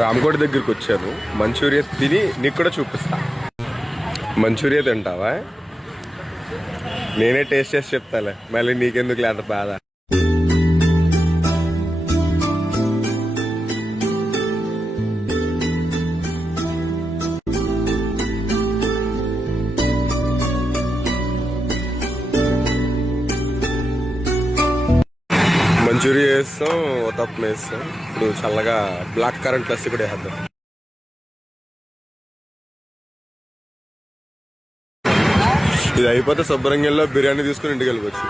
రామకోటి దగ్గరికి వచ్చాను. మంచూరియా తిని నీకు కూడా చూపిస్తా. మంచూరియా తింటావా? నేనే టేస్ట్ చేసి చెప్తాలే, మళ్ళీ నీకెందుకు లేట బాధ. మంచూరియా వేస్తాం, ఉతప్పం వేస్తాం. ఇప్పుడు చల్లగా బ్లాక్ కరెంట్ లస్సీ కూడా వేద్దాం. ఇది అయిపోతే శుభ్రంగా బిర్యానీ తీసుకుని ఇంటికి వెళ్ళిపోవచ్చు.